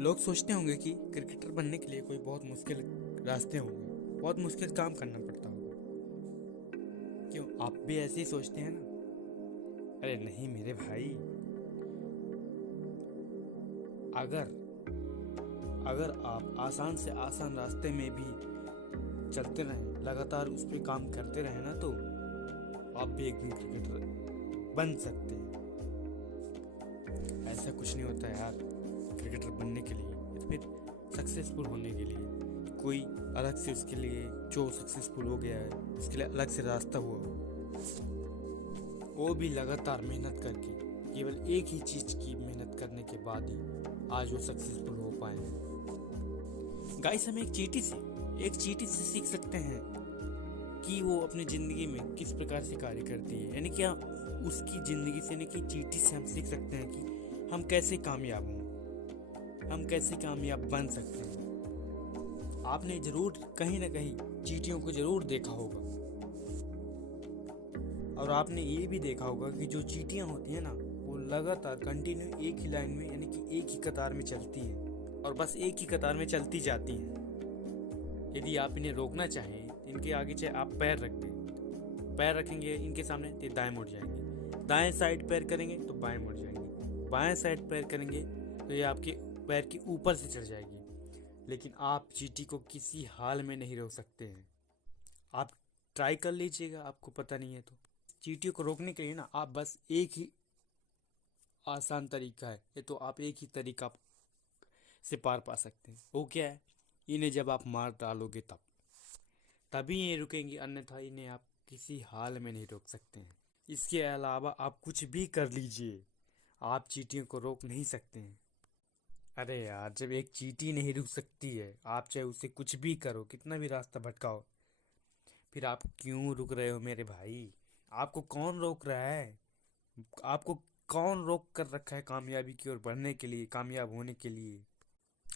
लोग सोचते होंगे कि क्रिकेटर बनने के लिए कोई बहुत मुश्किल रास्ते होंगे, बहुत मुश्किल काम करना पड़ता होगा। क्यों, आप भी ऐसे ही सोचते हैं ना? अरे नहीं मेरे भाई, अगर अगर आप आसान से आसान रास्ते में भी चलते रहें, लगातार उस पर काम करते रहें ना, तो आप भी एक दिन क्रिकेटर बन सकते हैं। ऐसा कुछ नहीं होता है यार, क्रिकेटर बनने के लिए या फिर सक्सेसफुल होने के लिए कोई अलग से उसके लिए, जो सक्सेसफुल हो गया है उसके लिए अलग से रास्ता हुआ हो। वो भी लगातार मेहनत करके, केवल एक ही चीज की मेहनत करने के बाद ही आज वो सक्सेसफुल हो पाए हैं। गाइस, हम एक चीटी से सीख सकते हैं कि वो अपनी जिंदगी में किस प्रकार से कार्य करती है। यानी क्या, उसकी जिंदगी से, यानी कि चीटी से हम सीख सकते हैं कि हम कैसे कामयाब हों, हम कैसे कामयाब बन सकते हैं। आपने जरूर कहीं ना कहीं चींटियों को जरूर देखा होगा, और आपने ये भी देखा होगा कि जो चींटियां होती है ना, वो लगातार कंटिन्यू एक ही लाइन में, यानी कि एक ही कतार में चलती है और बस एक ही कतार में चलती जाती हैं। यदि आप इन्हें रोकना चाहें, इनके आगे चाहे आप पैर रख दें, पैर रखेंगे इनके सामने तो दाएं मुड़ जाएंगे, दाएं साइड पैर करेंगे तो बाएं मुड़ जाएंगे, बाएं साइड पैर करेंगे तो ये आपके पैर के ऊपर से चढ़ जाएगी। लेकिन आप चींटी को किसी हाल में नहीं रोक सकते हैं। आप ट्राई कर लीजिएगा, आपको पता नहीं है तो। चींटियों को रोकने के लिए ना, आप बस एक ही आसान तरीका है, ये तो आप एक ही तरीका से पार पा सकते हैं। वो क्या है? इन्हें जब आप मार डालोगे तभी ये रुकेंगे, अन्यथा इन्हें आप किसी हाल में नहीं रोक सकते हैं। इसके अलावा आप कुछ भी कर लीजिए, आप चींटियों को रोक नहीं सकते हैं। अरे यार, जब एक चींटी नहीं रुक सकती है, आप चाहे उसे कुछ भी करो, कितना भी रास्ता भटकाओ, फिर आप क्यों रुक रहे हो मेरे भाई? आपको कौन रोक रहा है? आपको कौन रोक कर रखा है कामयाबी की ओर बढ़ने के लिए, कामयाब होने के लिए?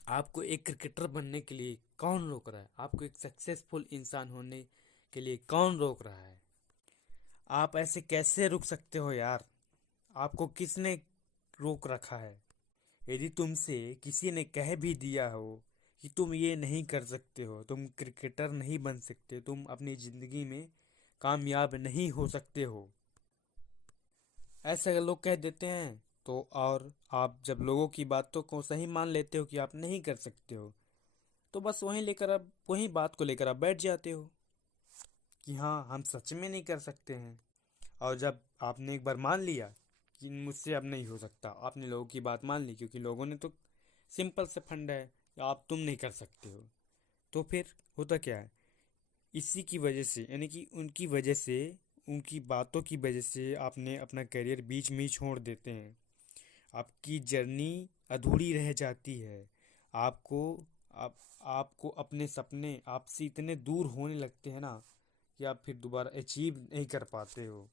आपको एक क्रिकेटर बनने के लिए कौन रोक रहा है? आपको एक सक्सेसफुल इंसान होने के लिए कौन रोक रहा है? आप ऐसे कैसे रुक सकते हो यार? आपको किसने रोक रखा है? यदि तुमसे किसी ने कह भी दिया हो कि तुम ये नहीं कर सकते हो, तुम क्रिकेटर नहीं बन सकते, तुम अपनी जिंदगी में कामयाब नहीं हो सकते हो, ऐसे अगर लोग कह देते हैं तो, और आप जब लोगों की बातों को सही मान लेते हो कि आप नहीं कर सकते हो, तो बस वही बात को लेकर आप बैठ जाते हो कि हाँ, हम सच में नहीं कर सकते हैं। और जब आपने एक बार मान लिया कि मुझसे अब नहीं हो सकता, आपने लोगों की बात मान ली, क्योंकि लोगों ने तो सिंपल से फंडा है कि आप तुम नहीं कर सकते हो, तो फिर होता क्या है? इसी की वजह से, यानी कि उनकी वजह से, उनकी बातों की वजह से आपने अपना करियर बीच में ही छोड़ देते हैं। आपकी जर्नी अधूरी रह जाती है। आपको आप आपको अपने सपने आपसे इतने दूर होने लगते हैं ना, कि आप फिर दोबारा अचीव नहीं कर पाते हो।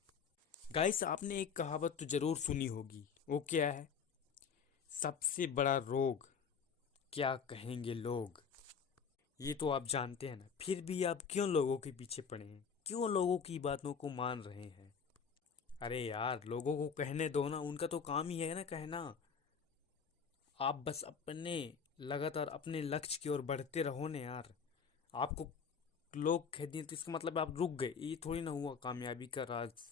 गाइस, आपने एक कहावत तो जरूर सुनी होगी, वो क्या है? सबसे बड़ा रोग क्या कहेंगे लोग। ये तो आप जानते हैं ना, फिर भी आप क्यों लोगों के पीछे पड़े हैं? क्यों लोगों की बातों को मान रहे हैं? अरे यार, लोगों को कहने दो ना, उनका तो काम ही है ना कहना। आप बस अपने लगातार अपने लक्ष्य की ओर बढ़ते रहो ना यार। आपको लोग कह दिए तो इसका मतलब आप रुक गए, ये थोड़ी ना हुआ कामयाबी का राज।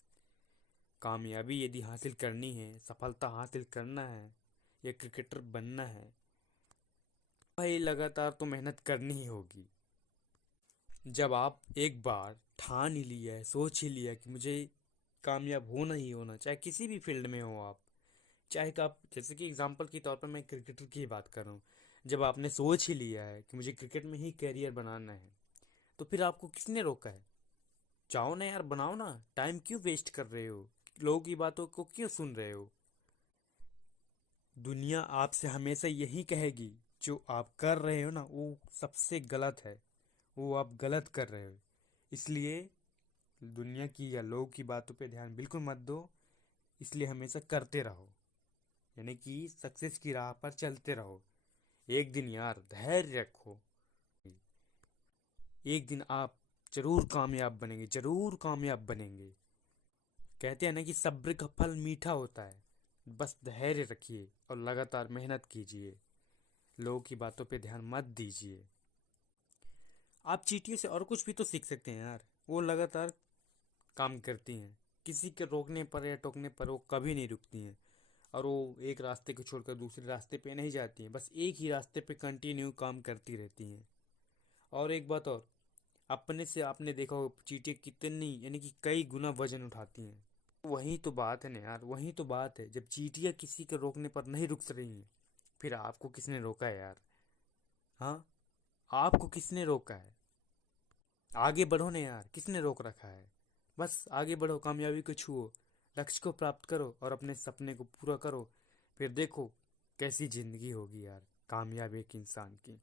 कामयाबी यदि हासिल करनी है, सफलता हासिल करना है, या क्रिकेटर बनना है, भाई लगातार तो मेहनत करनी ही होगी। जब आप एक बार ठान ही लिया है, सोच ही लिया कि मुझे कामयाब होना ही होना, चाहे किसी भी फील्ड में हो आप, चाहे कि आप, जैसे कि एग्जांपल के तौर पर मैं क्रिकेटर की ही बात कर रहा हूँ, जब आपने सोच ही लिया है कि मुझे क्रिकेट में ही करियर बनाना है, तो फिर आपको किसने रोका है? जाओ ना यार, बनाओ ना। टाइम क्यों वेस्ट कर रहे हो? लोगों की बातों को क्यों सुन रहे हो? दुनिया आपसे हमेशा यही कहेगी, जो आप कर रहे हो ना, वो सबसे गलत है, वो आप गलत कर रहे हो। इसलिए दुनिया की या लोगों की बातों पे ध्यान बिल्कुल मत दो। इसलिए हमेशा करते रहो, यानी कि सक्सेस की राह पर चलते रहो। एक दिन यार धैर्य रखो, एक दिन आप जरूर कामयाब बनेंगे, जरूर कामयाब बनेंगे। कहते हैं ना कि सब्र का फल मीठा होता है। बस धैर्य रखिए और लगातार मेहनत कीजिए। लोगों की बातों पे ध्यान मत दीजिए। आप चींटियों से और कुछ भी तो सीख सकते हैं यार। वो लगातार काम करती हैं, किसी के रोकने पर या टोकने पर वो कभी नहीं रुकती हैं। और वो एक रास्ते को छोड़कर दूसरे रास्ते पे नहीं जाती हैं, बस एक ही रास्ते पे कंटिन्यू काम करती रहती हैं। और एक बात और, अपने से आपने देखा हो चींटियां कितनी यानी कि कई गुना वजन उठाती हैं। वही तो बात है ना यार, वही तो बात है। जब चींटियां किसी के रोकने पर नहीं रुक रही हैं, फिर आपको किसने रोका है यार? हाँ, आपको किसने रोका है? आगे बढ़ो ना यार, किसने रोक रखा है? बस आगे बढ़ो, कामयाबी को छुओ, लक्ष्य को प्राप्त करो और अपने सपने को पूरा करो। फिर देखो कैसी जिंदगी होगी यार कामयाब एक इंसान की।